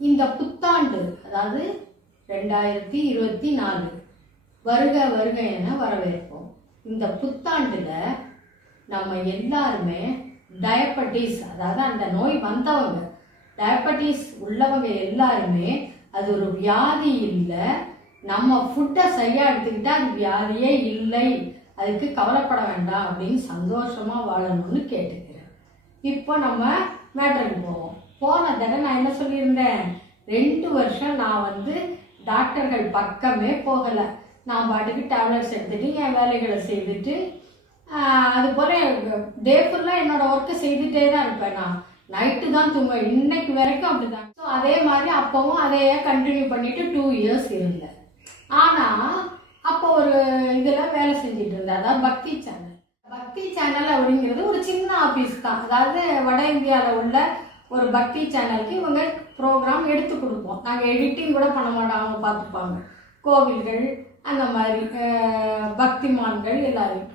இந்த புத்தாண்டு அதாவது 2024 வருக வருக என வரவேற்போம். இந்த புத்தாண்டுல நம்ம எல்லாருமே டயபெட்டிஸ், அதாவது அந்த நோய் வந்தவங்க, டயபெட்டிஸ் உள்ளவங்க எல்லாருமே அது ஒரு வியாதி இல்லை, நம்ம ஃபுட்டை சரியா எடுத்துக்கிட்டா அது வியாதியே இல்லை, அதுக்கு கவலைப்பட வேண்டாம் அப்படின்னு சந்தோஷமா வாழணும்னு கேட்டுக்கிறேன். இப்போ நம்ம மேட்டருக்கு போவோம். போன தடவை நான் என்ன சொல்லியிருந்தேன், 2 வருஷம் நான் டாக்டர்கள் பக்கமே போகலை. நான் பாட்டுக்கு டேப்லெட்ஸ் எடுத்துட்டு என் வேலைகளை செய்துட்டு அது போல டே ஃபுல்லாக என்னோட ஒர்க்கை செய்துட்டே தான் இருப்பேன். நான் நைட்டு தான் தூங்குவேன், இன்னைக்கு வரைக்கும் அப்படிதான். ஸோ அதே மாதிரி அப்பவும் அதையே கண்டினியூ பண்ணிட்டு 2 இயர்ஸ் இருந்தேன். ஆனால் அப்போ ஒரு இதில் வேலை செஞ்சுட்டு இருந்தேன், அதாவது பக்தி சேனல். பக்தி சேனல் அப்படிங்கிறது ஒரு சின்ன ஆஃபீஸ் தான், அதாவது வட இந்தியாவில் உள்ள ஒரு பக்தி சேனலுக்கு இவங்க ப்ரோக்ராம் எடுத்து கொடுப்போம். நாங்கள் எடிட்டிங் கூட பண்ண மாட்டோம், அவங்க பார்த்துப்பாங்க. கோவில்கள் அந்த மாதிரி பக்திமான்கள் எல்லாரும்.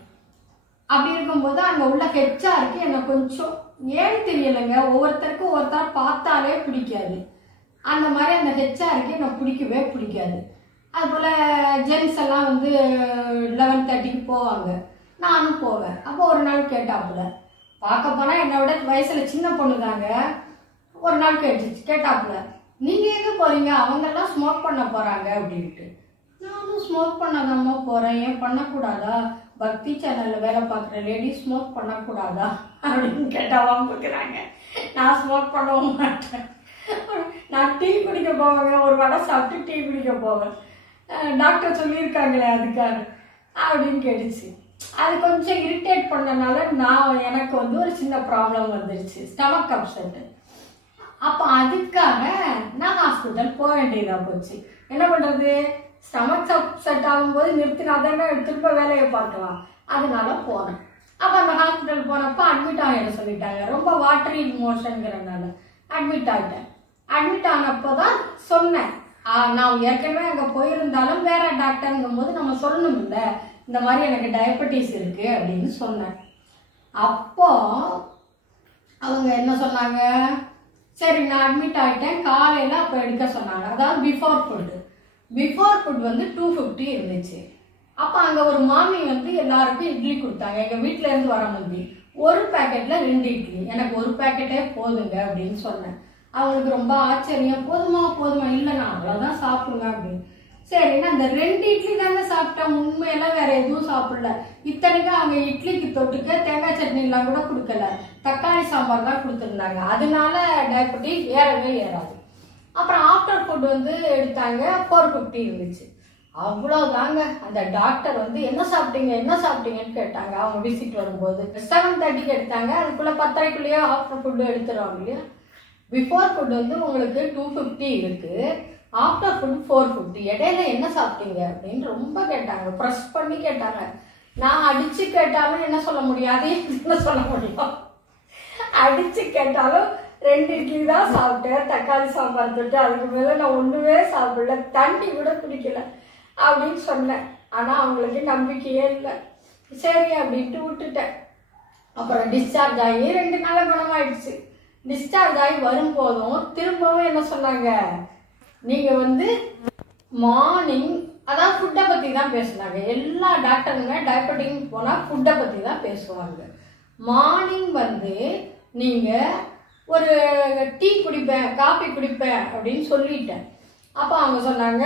அப்படி இருக்கும்போது அங்கே உள்ள ஹெச்ஆருக்கு எனக்கு கொஞ்சம் ஏன் தெரியலைங்க, ஒவ்வொருத்தருக்கும் ஒவ்வொருத்தர் பார்த்தாலே பிடிக்காது. அந்த மாதிரி அந்த ஹெச்ஆருக்கு எனக்கு பிடிக்கவே பிடிக்காது. அதுபோல் ஜென்ஸ் எல்லாம் 11:30க்கு போவாங்க, நானும் போவேன். அப்போ ஒரு நாள் கேட்டாப்புல, பார்க்க போனால் என்னை விட வயசில் சின்ன பொண்ணு தாங்க. ஒரு நாள் கேட்டாப்புல, நீங்கள் எங்கே போகிறீங்க, அவங்கெல்லாம் ஸ்மோக் பண்ண போகிறாங்க அப்படின்ட்டு. நானும் ஸ்மோக் பண்ணாதாம்மா போகிறேன், ஏன் பண்ணக்கூடாதா, பக்தி சேனலில் வேலை பார்க்குற லேடி ஸ்மோக் பண்ணக்கூடாதா அப்படின்னு கேட்டாவாம் கொடுக்குறாங்க. நான் ஸ்மோக் பண்ணவும் மாட்டேன், நான் டீ குடிக்க போவேங்க, ஒரு வடை சாப்பிட்டு டீ குடிக்க போவேன், டாக்டர் சொல்லியிருக்காங்களே அதுக்காக அப்படின்னு கேட்டுச்சு. அது கொஞ்சம் இரிட்டேட் பண்ணனால எனக்கு ஒரு சின்ன ப்ராப்ளம் வந்துருச்சு, ஸ்டமக் அப்செட். அப்போ அதுக்காக நான் ஹாஸ்பிட்டல் போக வேண்டியதாக போச்சு. என்ன பண்ணுறது, ஸ்டமக் அப்செட் ஆகும்போது நிறுத்தினா தானே திரும்ப வேலையை பார்க்கலாம், அதனால போனேன். அப்போ அந்த ஹாஸ்பிட்டல் போனப்போ அட்மிட் ஆகிட சொல்லிட்டாங்க, ரொம்ப வாட்டரி மோஷனுங்கிறனால அட்மிட் ஆகிட்டேன். அட்மிட் ஆனப்போ தான் சொன்னேன், நான் ஏற்கனவே அங்கே போயிருந்தாலும் வேற டாக்டருங்கும் போது நம்ம சொல்லணும் இல்லை, இந்த மாதிரி எனக்கு டயபெட்டிஸ் இருக்கு அப்படின்னு சொன்னேன். அப்போ அவங்க என்ன சொன்னாங்க, சரி நான் அட்மிட் ஆகிட்டேன், காலையில் அப்போ எடுக்க சொன்னாங்க. அதாவது பிஃபோர் ஃபுட் 250 இருந்துச்சு. அப்போ அங்கே ஒரு மாமி எல்லாருக்கும் இட்லி கொடுத்தாங்க, எங்கள் வீட்டில இருந்து வர முந்தி. ஒரு பேக்கெட்ல 2 இட்லி, எனக்கு ஒரு பேக்கெட்டே போதுங்க அப்படின்னு சொன்னேன். அவங்களுக்கு ரொம்ப ஆச்சரியம், போதுமா இல்லை நான் அவ்வளோதான் சாப்பிடுங்க அப்படின்னு. சரின்னா அந்த 2 இட்லி தாங்க சாப்பிட்டேன், உண்மையெல்லாம் வேற எதுவும் சாப்பிடல. இத்தனைக்கும் அவங்க இட்லிக்கு தொட்டுக்க தேங்காய் சட்னிலாம் கூட கொடுக்கல, தக்காளி சாம்பார் தான் கொடுத்துருந்தாங்க. அதனால டயபெட்டிஸ் ஏறவே ஏறாது. அப்புறம் ஆஃப்டர் ஃபுட் எடுத்தாங்க, 450 இருந்துச்சு. அவ்வளோதாங்க. அந்த டாக்டர் என்ன சாப்பிட்டீங்கன்னு கேட்டாங்க. அவங்க விசிட் வரும்போது 7:30க்கு எடுத்தாங்க, அதுக்குள்ள 10:30க்குள்ளேயே ஆஃப்டர் ஃபுட் எடுத்துருவாங்க இல்லையா. பிஃபோர் ஃபுட் உங்களுக்கு 250 இருக்கு, ஆஃப்டர் ஃபுட் 450. இடையில என்ன சாப்பிட்டீங்க அப்படின்னு ரொம்ப கேட்டாங்க, ப்ரெஸ் பண்ணி கேட்டாங்க. நான் அடிச்சு கேட்டாலும் என்ன சொல்ல முடியாது, என்ன சொல்ல முடியும், அடிச்சு கேட்டாலும் 2 இட்லி தான் சாப்பிட்டேன், தக்காளி சாம்பார் தொட்டு, அதுக்கு மேலே நான் ஒன்றுமே சாப்பிடல, தண்ணி கூட குடிக்கல அப்படின்னு சொன்னேன். ஆனால் அவங்களுக்கு நம்பிக்கையே இல்லை. சரி அப்படின்ட்டு விட்டுட்டேன். அப்புறம் டிஸ்சார்ஜ் ஆகி 2 நாள் குணமாயிடுச்சு. டிஸ்சார்ஜ் ஆகி வரும்போதும் திரும்பவும் என்ன சொன்னாங்க, நீங்கள் மார்னிங், அதாவது ஃபுட்டை பற்றி தான் பேசுனாங்க. எல்லா டாக்டருங்க டயபெட்டிக் போனால் ஃபுட்டை பற்றி தான் பேசுவாங்க. மார்னிங் நீங்கள் ஒரு டீ குடிப்பேன், காஃபி குடிப்பேன் அப்படின்னு சொல்லிட்டேன். அப்போ அவங்க சொன்னாங்க,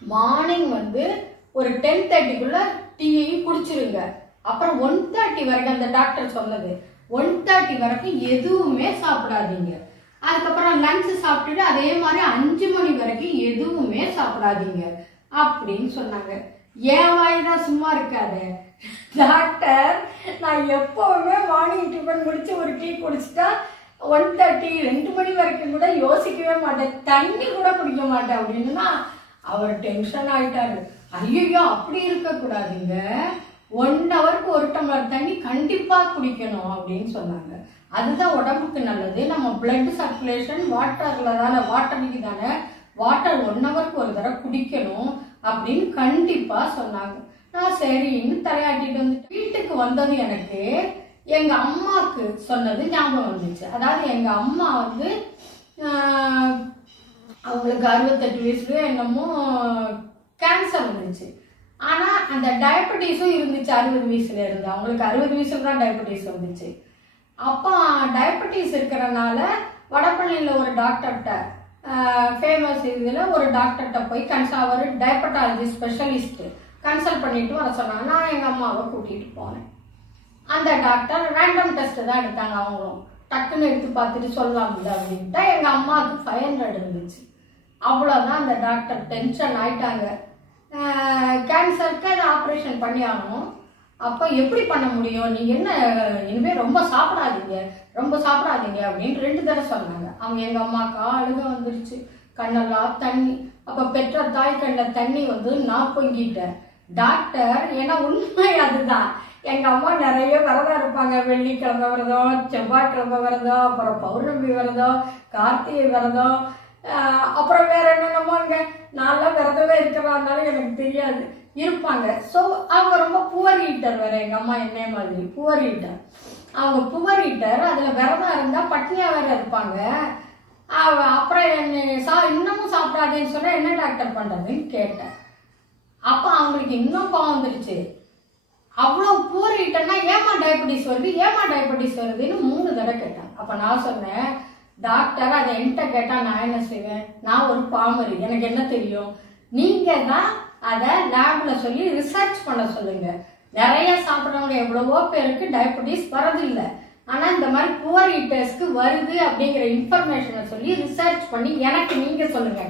மார்னிங் ஒரு 10:30க்குள்ள டீ குடிச்சிருங்க, அப்புறம் 1:30 வரைக்கும், அந்த டாக்டர் சொன்னது 1:30 வரைக்கும் எதுவுமே சாப்பிடாதீங்க, அதுக்கப்புறம் லஞ்ச் சாப்பிட்டுட்டு அதே மாதிரி 5 மணி வரைக்கும் எதுவுமே சாப்பிடாதீங்க அப்படின்னு சொன்னாங்க. ஏன் வாய்தான் சும்மா இருக்காது டாக்டர், நான் எப்பவுமே மார்னிங் டிஃபன் முடிச்சு ஒரு டீ குடிச்சிட்டா 1:30 2 மணி வரைக்கும் கூட யோசிக்கவே மாட்டேன், தண்ணி கூட குடிக்க மாட்டேன் அப்படின்னா அவர் டென்ஷன் ஆயிட்டாரு. ஐயோ அப்படி இருக்கக்கூடாதுங்க, 1 ஹவருக்கு 1 டம்ளர் தண்ணி கண்டிப்பா குடிக்கணும் அப்படின்னு சொன்னாங்க. அதுதான் உடம்புக்கு நல்லது. நம்ம பிளட் சர்க்குலேஷன் வாட்டர்ல தானே, வாட்டருக்கு தானே, வாட்டர் 1 ஹவருக்கு ஒரு தடவை குடிக்கணும் அப்படின்னு கண்டிப்பா சொன்னாங்க. நான் சரின்னு தலையாட்டிட்டு வந்துட்டு வீட்டுக்கு வந்தது எனக்கு எங்க அம்மாவுக்கு சொன்னது ஞாபகம் வந்துச்சு. அதாவது எங்க அம்மா வந்து அவங்களுக்கு 68 வயசுல என்னமோ கேன்சர் இருந்துச்சு. ஆனா அந்த டயபெட்டிஸும் இருந்துச்சு 60 வயசுல இருந்து. அவங்களுக்கு 60 வயசுல தான் டயபெட்டிஸ் வந்துச்சு. அப்போ டயபெட்டிஸ் இருக்கிறனால வடபழனியில் ஒரு டாக்டர்கிட்ட, ஃபேமஸ் இதில் ஒரு டாக்டர்கிட்ட போய் அவர் டயபெட்டாலஜி ஸ்பெஷலிஸ்ட் கன்சல்ட் பண்ணிட்டு வர சொன்னாங்க. நான் எங்கள் அம்மாவை கூட்டிகிட்டு போனேன். அந்த டாக்டர் ரேண்டம் டெஸ்ட் தான் எடுத்தாங்க. அவங்களும் டக்குன்னு எடுத்து பார்த்துட்டு சொல்லலாம்ல அப்படின்ட்டு எங்கள் அம்மாவுக்கு 500 இருந்துச்சு. அவ்வளோதான். அந்த டாக்டர் டென்ஷன் ஆயிட்டாங்க. கேன்சருக்கு அதை ஆப்ரேஷன் பண்ணி ஆகணும். அப்போ எப்படி பண்ண முடியும், நீங்கள் என்ன இனிமேல் ரொம்ப சாப்பிடாதீங்க அப்படின்னு 2 தடவை சொன்னாங்க. அவங்க எங்கள் அம்மாக்கா அழுக வந்துருச்சு, கண்ணெல்லாம் தண்ணி. அப்போ பெற்ற தாய் கண்ட தண்ணி வந்து நான் பொங்கிட்டேன். டாக்டர், ஏன்னா உண்மை அதுதான், எங்கள் அம்மா நிறைய விரதம் இருப்பாங்க. வெள்ளிக்கிழமை விரதம், செவ்வாய்க்கிழமை விரதம், அப்புறம் பௌர்ணமி விரதம், கார்த்திகை விரதம், அப்புறம் வேற என்னென்னமோங்க. நான்லாம் விரதமே இருக்கிறனால எனக்கு தெரியாது, இருப்பாங்க. ஸோ அவங்க ரொம்ப புவர் ஈட்டர் வேற. எங்கள் அம்மா என்ன மாதிரி புவர் ஈட்டர். அவங்க புவர் ஈட்டர், அதில் விரதம் இருந்தால் பட்னியாக வேற இருப்பாங்க. அப்புறம் இன்னமும் சாப்பிடாதேன்னு சொன்னால் என்ன டாக்டர் பண்ணுறதுன்னு கேட்டேன். அப்போ அவங்களுக்கு இன்னும் கோவம் வந்துடுச்சு. அவ்வளோ புவர் ஈட்டர்னா ஏமா டயபெட்டிஸ் வருதுன்னு 3 தடவை கேட்டாங்க. அப்போ நான் சொன்னேன், டாக்டர் அதை என்கிட்ட கேட்டால் நான் என்ன செய்வேன், நான் ஒரு பாமரி, எனக்கு என்ன தெரியும், நீங்கள் தான் அதை லேப்ல சொல்லி ரிசர்ச் பண்ண சொல்லுங்க. நிறைய சாப்பிட்றவங்க எவ்வளவோ பேருக்கு டயபெட்டிஸ் வரதில்லை, ஆனால் இந்த மாதிரி புவர் ஈட்டர்ஸ்க்கு வருது அப்படிங்கிற இன்ஃபர்மேஷனை சொல்லி ரிசர்ச் பண்ணி எனக்கு நீங்க சொல்லுங்க.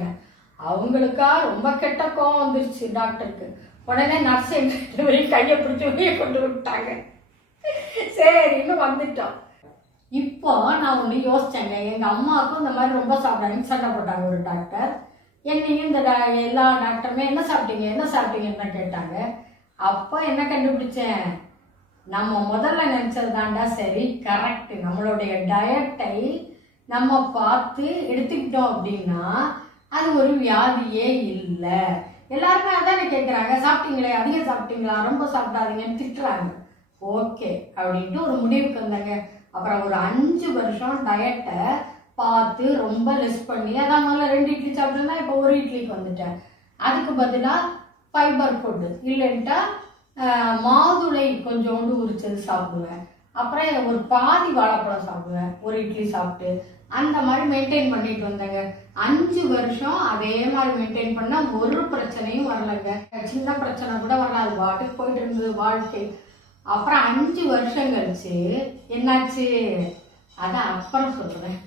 அவங்களுக்கா ரொம்ப கெட்ட கோவம் வந்துருச்சு டாக்டருக்கு. உடனே நர்ஸ் வரையும் கையை பிடிச்சி வெளியே கொண்டு விட்டாங்க. சரின்னு வந்துட்டோம். இப்போ நான் ஒன்று யோசிச்சேங்க, எங்கள் அம்மாவுக்கும் இந்த மாதிரி ரொம்ப சாப்பிடாங்க, சண்டை போட்டாங்க ஒரு டாக்டர். என்னையும் இந்த எல்லா டாக்டருமே என்ன சாப்பிட்டீங்கன்னு கேட்டாங்க. அப்போ என்ன கண்டுபிடிச்சேன், நம்ம முதல்ல நினைச்சது தாண்டா சரி, கரெக்ட். நம்மளுடைய டயட்டை நம்ம பார்த்து எடுத்துக்கிட்டோம் அப்படின்னா அது ஒரு வியாதியே இல்லை. எல்லாருமே அதானே கேட்குறாங்க, சாப்பிட்டீங்களே, அதிகம் சாப்பிட்டீங்களா, ரொம்ப சாப்பிடாதீங்கன்னு திட்டுறாங்க. ஓகே அப்படின்ட்டு ஒரு முடிவுக்கு வந்தாங்க. அப்புறம் ஒரு 5 வருஷம் டயட்டை பார்த்து ரொம்ப லெஸ் பண்ணி, அதான் முதல்ல 2 இட்லி சாப்பிட்டேன்னா இப்போ 1 இட்லிக்கு வந்துட்டேன். அதுக்கு பதிலாக ஃபைபர் ஃபுட்டு இல்லைன்ட்டா மாதுளை கொஞ்சோண்டு உரிச்சது சாப்பிடுவேன். அப்புறம் ஒரு பாதி வாழைப்பழம் சாப்பிடுவேன் 1 இட்லி சாப்பிட்டு. அந்த மாதிரி மெயின்டைன் பண்ணிட்டு வந்தேங்க. 5 வருஷம் அதே மாதிரி மெயின்டைன் பண்ணா ஒரு பிரச்சனையும் வரலைங்க. சின்ன பிரச்சனை கூட வரல, அது பாட்டுக்கு போயிட்டு இருந்தது வாழ்க்கை. அப்புறம் 5 வருஷம் கழிச்சு என்னாச்சு, அதான் அப்புறம் சொல்றேன்.